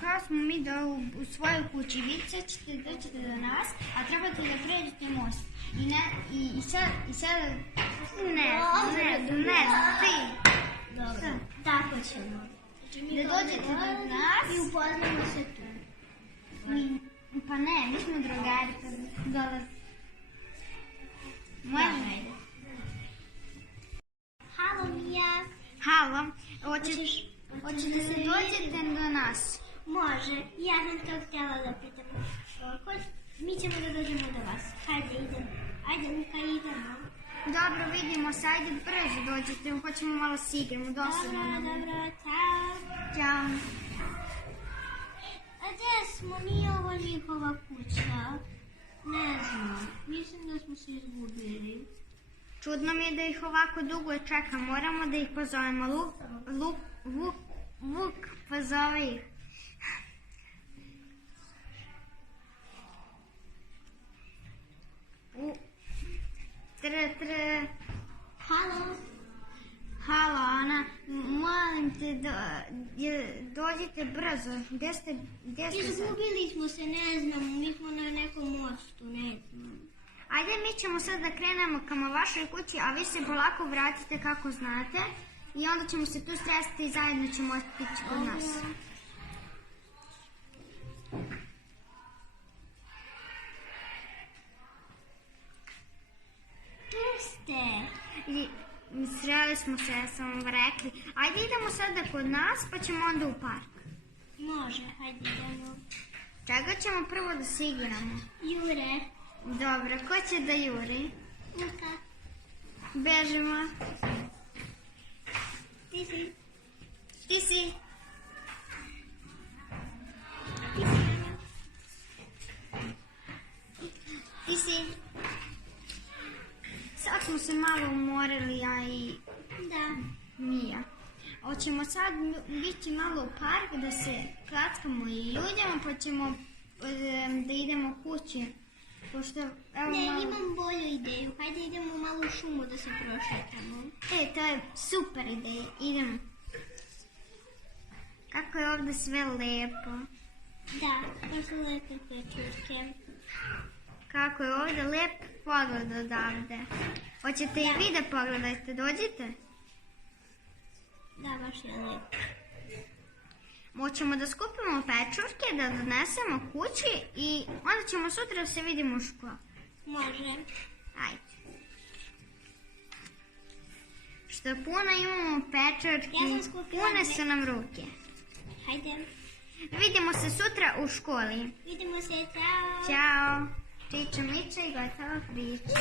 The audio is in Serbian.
Kao smo mi u svojoj kući, vi ćete doći do nas, a trebate da pređete most. I sad, ne, ti. Dobro, tako ćemo. Da dođete do nas. I upoznamo se tu. Pa ne, mi smo drugari, pa dolazi. Može. Halo, Mija. Halo, hoćete da se dođete do nas? Može, ja sam to htjela da pitam. Mi ćemo da dođemo do vas. Hajde, idemo. Ajde, Mika, idemo. Dobro, vidimo se, ajde brzo dođete, hoćemo malo si igramo, dosadno. Dobro, ciao. Ćao. A gdje smo? Nije ovo njihova kuća. Ne znam, mislim da smo se izgubili. Čudno mi je da ih ovako dugo čeka, moramo da ih pozovemo. Vuk, pozove ih. Halo, Ana, molim te, dođite brzo. Gdje ste sad? Izgubili smo se, ne znam, mi smo na nekom mostu, ne znam. Ajde, mi ćemo sad da krenemo kama vašoj kući, a vi se polako vratite kako znate i onda ćemo se tu sresti i zajedno ćemo otići kod nas. Tu ste. Sreli smo se, ja sam vam rekli. Ajde, idemo sada kod nas pa ćemo onda u park. Može, hajde idemo. Čega ćemo prvo da se igramo? Jure. Dobro, ko će da juri? Luka. Bežimo. Ti si. Ti si. Ti si. Sad smo se malo umorili, ja i Mija. Hoćemo sad biti malo u park da se klackamo i ljudima, pa ćemo da idemo kući. Imam bolju ideju. Hajde idemo malo u šumu da se prošetamo. To je super ideja. Idemo. Kako je ovdje sve lepo. Da, baš su lepe pečurke. Kako je ovdje lep pogled odavde. Hoćete i vi da pogledajte, dođite? Da, baš je lepo. Hoćemo da skupimo pečurke, da donesemo kući i onda ćemo sutra da se vidimo u školu. Može. Ajde. Što puno imamo pečurki, pune su nam ruke. Hajde. Vidimo se sutra u školi. Vidimo se, ciao. Ćao. Čiča, miča i gotova priča.